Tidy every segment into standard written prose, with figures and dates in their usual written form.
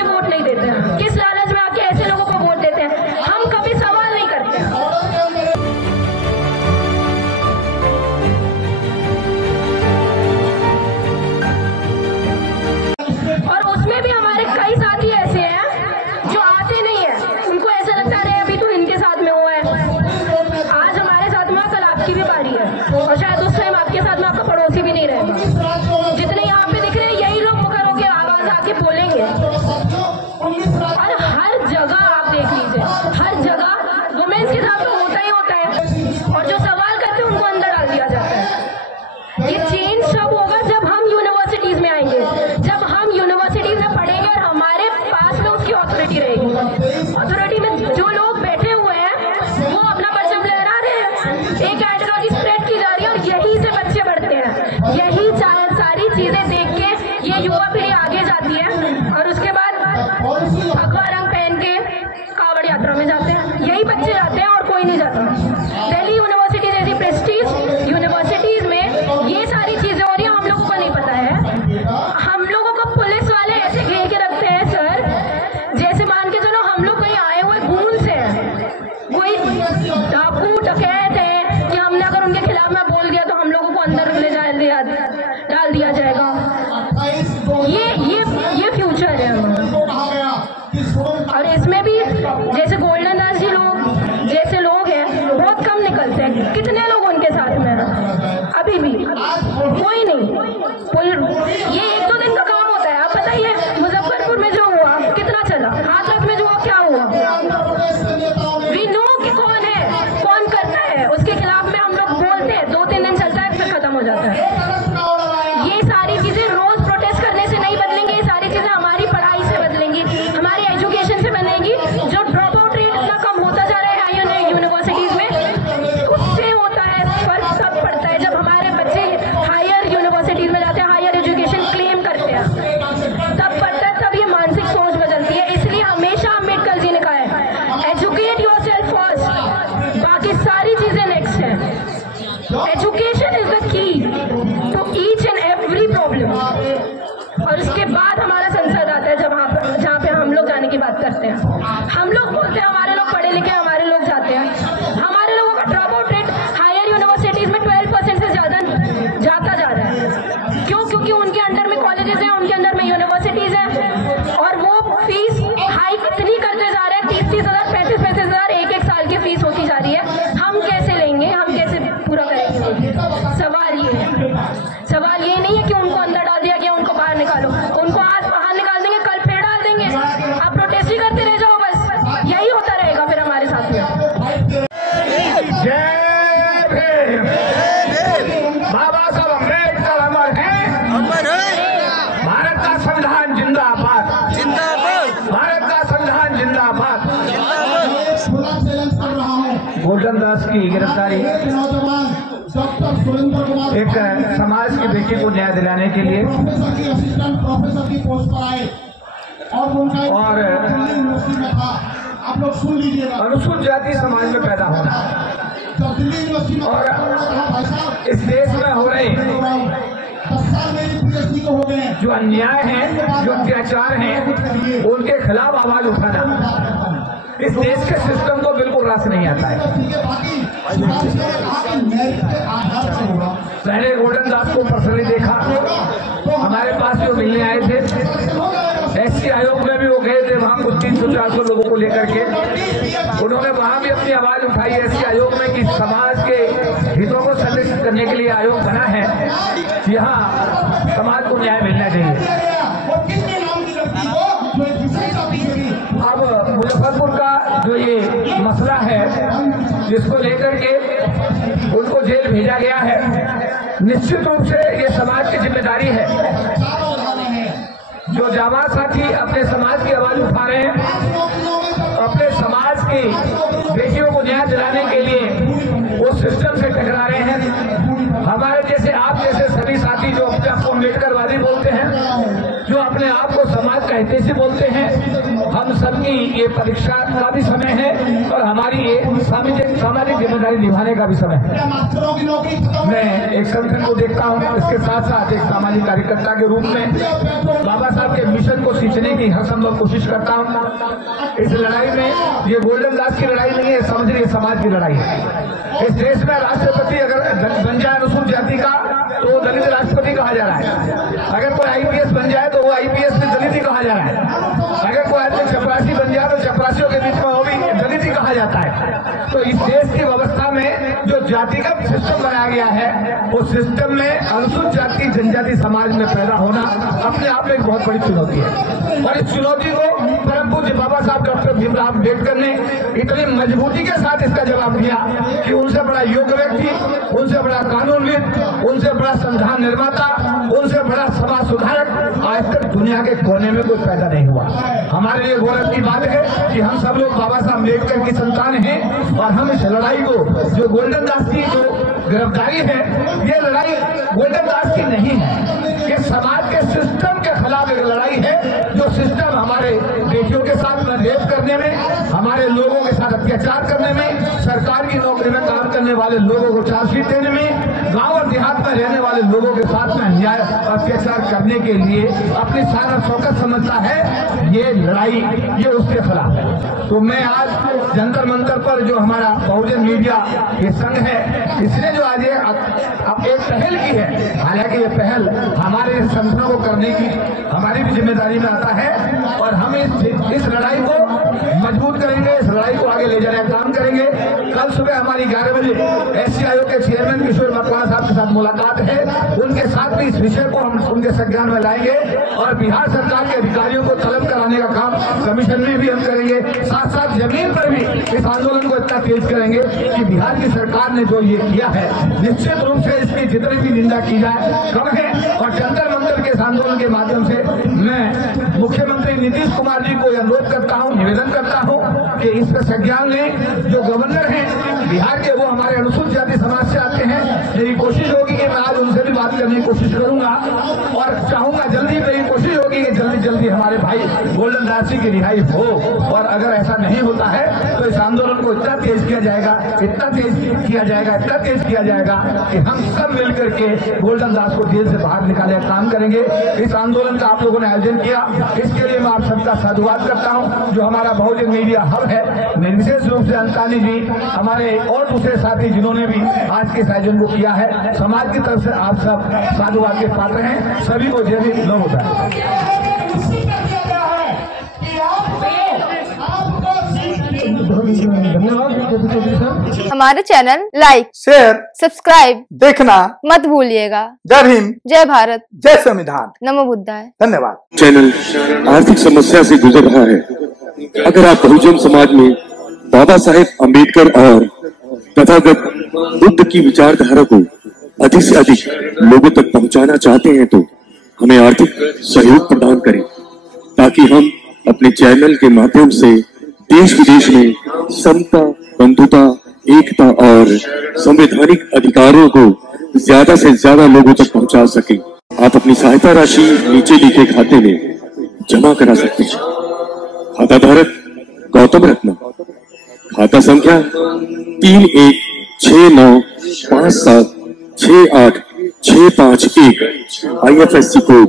आके वोट नहीं देते हैं, किस लालच में आके ऐसे लोगों को वोट देते हैं, हम कभी सवाल नहीं करते हैं। और उसमें भी हमारे कई साथी ऐसे हैं जो आते नहीं है, उनको ऐसा लगता है अभी तो इनके साथ में हुआ है, आज हमारे साथ में कल आपकी भी बारी है, और शायद उस टाइम आपके साथ में आपका पड़ोसी भी नहीं रहेगा। जितने यहाँ पे दिख रहे हैं यही लोग मुखर होकर आवाज आके बोलेंगे। और हर जगह आप देख लीजिए, हर जगह वुमेन्स के साथ तो होता ही होता है, और जो सवाल करते हैं उनको अंदर डाल दिया जाता है। ये चेंज तब होगा जब हम यूनिवर्सिटीज में आएंगे, जब हम यूनिवर्सिटीज में पढ़ेंगे और हमारे पास में उसकी ऑथोरिटी रहेगी। ऑथोरिटी में जो लोग बैठे हुए हैं वो अपना परचम लहरा रहे हैं, एक आइडियोलॉजी स्प्रेड की जा रही है, और यही से बच्चे बढ़ते हैं। यही सारी चीजें देख के ये युवा पीढ़ी आगे जाती है, और उसके बाद अखबार रंग पहन के कावड़ यात्रा में जाते हैं। यही बच्चे जाते हैं और कोई नहीं जाता। दिल्ली यूनिवर्सिटी जैसी प्रेस्टीज यूनिवर्सिटीज में ये सारी चीजें हो रही है, हम लोगों को नहीं पता है। हम लोगों को पुलिस वाले ऐसे घेर के रखते हैं सर, जैसे मान के चलो हम लोग कहीं आए हुए खून से हैं, कोई डाकू डकैत है कि हमने अगर उनके खिलाफ में बोल दिया तो हम लोगों को अंदर डाल दिया जाएगा। ये फ्यूचर है। और इसमें भी जैसे गोल्डन दास जी लोग जैसे लोग हैं बहुत कम निकलते हैं। कितने लोग उनके साथ में अभी भी कोई नहीं। ये 1-2 दिन का काम होता है। आप बताइए मुजफ्फरपुर में जो हुआ कितना चला, हाथरस में जो हुआ क्या हुआ, वी नो कि कौन है, कौन करता है, उसके खिलाफ में हम लोग बोलते हैं, 2-3 दिन चलता है फिर खत्म हो जाता है। ये सारी चीजें रोज प्रोटेस्ट करने से नहीं बदलेंगे, ये सारी चीजें हमारी पढ़ाई से बदलेंगी, हमारी एजुकेशन से बनेगी। जो ड्रॉप आउट रेट इतना कम होता जा रहा है हाई यूनिवर्सिटीज में, उससे होता है फर्क तब पड़ता है जब हमारे बच्चे हायर यूनिवर्सिटीज में जाते हैं, हायर एजुकेशन क्लेम करते हैं, तब पड़ता है, तब ये मानसिक सोच बदलती है। इसलिए हमेशा अम्बेडकर जी ने कहा है एजुकेट योरसेल्फ फर्स्ट, बाकी सारी चीजें नेक्स्ट है। Education is the key to each and every problem. और उसके बाद हमारा संसद आता है जहाँ पे हम लोग जाने की बात करते हैं। हम लोग बोलते हैं हमारे लोग पढ़े लिखे, हमारे लोग जाते हैं। हमारे लोगों का drop out rate higher universities में 12% से ज्यादा जाता जा रहा है। क्यों? क्योंकि उनके अंडर में कॉलेजेस हैं, उनके अंडर में यूनिवर्सिटीज हैं, और वो फीस हाइक इतनी करते जा रहे हैं, 30-30 हजार 35-35 हजार एक साल की फीस होती जा रही है। हम कैसे लेंगे, हम कैसे पूरा करेंगे? सवाल ये नहीं है कि उनको अंदर डाल दिया गया, उनको बाहर निकालो। उनको आज बाहर निकाल देंगे, कल फिर डाल देंगे। आप प्रोटेस्ट ही करते रह जाओ, बस यही होता रहेगा फिर हमारे साथ में। बाबा साहब अम्बेडकर अमर है, भारत का संविधान जिंदाबाद, जिंदाबाद, भारत का संविधान जिंदाबाद। गोल्डन दास की गिरफ्तारी एक समाज की बेटी को न्याय दिलाने के लिए और अनुसूचित जाति समाज में पैदा होना, और इस देश में हो रहे जो अन्याय है, जो अत्याचार है, उनके खिलाफ आवाज उठाना इस देश के सिस्टम को बिल्कुल रास नहीं आता है। मैंने गोल्डन दास को पर्सनली देखा, हमारे पास जो मिलने आए थे, एससी आयोग में भी वो गए थे, वहां कुछ 300-400 लोगों को लेकर के उन्होंने वहां भी अपनी आवाज उठाई एससी आयोग में कि समाज के हितों को संरक्षित करने के लिए आयोग बना है, यहाँ समाज को न्याय मिलना चाहिए। अब मुजफ्फरपुर का जो ये मसला है, जिसको लेकर के उनको जेल भेजा गया है, निश्चित रूप से ये समाज की जिम्मेदारी है। जो जाबाज साथी अपने समाज की आवाज उठा रहे हैं, अपने समाज की बेटियों को न्याय दिलाने के लिए वो सिस्टम से टकरा रहे हैं। हमारे जैसे, आप जैसे सभी साथी जो अपने आप को अम्बेडकरवादी बोलते हैं, जो अपने आप को समाज का हितैषी बोलते हैं, हम सबकी ये परीक्षा का भी समय है और हमारी ये सामाजिक सामाजिक जिम्मेदारी निभाने का भी समय है। मैं एक संगठन को देखता हूँ, इसके साथ साथ एक सामाजिक कार्यकर्ता के रूप में बाबा साहब के मिशन को सींचने की हर संभव कोशिश करता हूँ। इस लड़ाई में ये गोल्डन दास की लड़ाई नहीं है, समझिए समाज की लड़ाई है। इस देश में राष्ट्रपति अगर बन जाए अनुसूचित जाति का तो दलित राष्ट्रपति कहा जा रहा है। अगर कोई आईपीएस बन जाए तो वो आईपीएस में दलित ही कहा जा रहा है। अगर कोई आदमी चपरासी बन जाए तो चपरासियों के बीच में वो भी दलित ही कहा जाता है। तो इस देश की व्यवस्था में जो जातिगत सिस्टम बनाया गया है, उस सिस्टम में अनुसूचित जाति जनजाति समाज में पैदा होना अपने आप में एक बहुत बड़ी चुनौती है। और इस चुनौती को परम पूज्य बाबा साहब डॉक्टर भीमराव अम्बेडकर ने इतनी मजबूती के साथ इसका जवाब दिया कि उनसे बड़ा योग्य व्यक्ति, उनसे बड़ा कानूनविद, उनसे बड़ा संविधान निर्माता, उनसे बड़ा समाज सुधारक आज तक दुनिया के कोने में कोई पैदा नहीं हुआ। हमारे लिए गौरव की बात है कि हम सब लोग बाबा साहब अम्बेडकर की संतान हैं और हम इस लड़ाई को, जो गोल्डन दास की जो गिरफ्तारी है, ये लड़ाई गोल्डन दास की नहीं है, ये समाज के सिस्टम के खिलाफ एक लड़ाई है। जो सिस्टम हमारे बेटियों के साथ रेप करने में, हमारे लोगों के साथ अत्याचार करने में, सरकार की नौकरी में काम करने वाले लोगों को चार्जशीट देने में, गांव और देहात में रहने वाले लोगों के साथ में अन्याय अत्याचार करने के लिए अपनी शान और शौकत समझता है, ये लड़ाई ये उसके खिलाफ है। तो मैं आज जंतर मंतर पर जो हमारा बहुजन मीडिया ये संघ है, इसने जो आज एक पहल की है, हालांकि ये पहल हमारे संगठनों को करने की हमारी भी जिम्मेदारी में आता है और हम इस लड़ाई को मजबूत करेंगे, इस लड़ाई को आगे ले जाने का काम करेंगे। कल सुबह हमारी 11 बजे एससी आयोग के चेयरमैन किशोर मकवाना साहब के साथ मुलाकात है, उनके साथ भी इस विषय को हम उनके संज्ञान में लाएंगे और बिहार सरकार के अधिकारियों को तलब कराने का काम कमीशन में भी हम करेंगे। साथ साथ जमीन पर भी इस आंदोलन को इतना तेज करेंगे कि बिहार की सरकार ने जो ये किया है, निश्चित रूप से इसकी जितनी भी निंदा की जाए कम है। और जंतर मंतर के इस आंदोलन के माध्यम से मैं मुख्यमंत्री नीतीश कुमार जी को अनुरोध करता हूं, निवेदन करता हूं कि इसका संज्ञान लें। जो गवर्नर हैं बिहार के, वो हमारे अनुसूचित जाति समाज से आते हैं। मेरी कोशिश होगी कि मैं आज उनसे भी बात करने की कोशिश करूंगा और चाहूंगा, जल्दी मेरी कोशिश होगी कि जल्दी जल्दी हमारे भाई गोल्डन दास जी की रिहाई हो। और अगर ऐसा नहीं होता है तो इस आंदोलन को इतना तेज किया जाएगा, इतना तेज किया जाएगा, इतना तेज किया जाएगा कि हम सब मिलकर के गोल्डन दास को जेल से बाहर निकालने का काम करेंगे। इस आंदोलन का आप लोगों ने आयोजन किया, इसके लिए मैं आप सबका साधुवाद करता हूं। जो हमारा बहुजन मीडिया हब है, मैं विशेष रूप से अंतानी जी, हमारे और दूसरे साथी जिन्होंने भी आज के आयोजन को किया है, समाज की तरफ से आप सब साधुवाद के पात्र हैं। सभी को जय हिंद, नमो बुद्धाय। धन्यवाद। हमारे चैनल लाइक, शेयर, सब्सक्राइब देखना मत भूलिएगा। जय हिंद, जय भारत, जय संविधान, नमो बुद्धाय। धन्यवाद। चैनल आर्थिक समस्या से गुजर रहा है। अगर आप बहुजन समाज में बाबा साहेब अम्बेडकर और तथागत बुद्ध की विचारधारा को अधिक से अधिक लोगों तक पहुंचाना चाहते हैं तो हमें आर्थिक सहयोग प्रदान करें, ताकि हम अपने चैनल के माध्यम से देश विदेश में समता, बंधुता, एकता और संवैधानिक अधिकारों को ज्यादा से ज्यादा लोगों तक पहुंचा सके। आप अपनी सहायता राशि नीचे लिखे खाते में जमा करा सकते हैं। खाता धारक गौतम रत्न, खाता संख्या 3169576865 IFSC कोड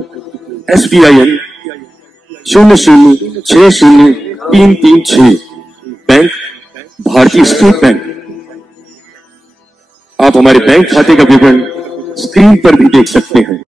SBIN 0060336, बैंक भारतीय स्टेट बैंक। आप हमारे बैंक खाते का विवरण स्क्रीन पर भी देख सकते हैं।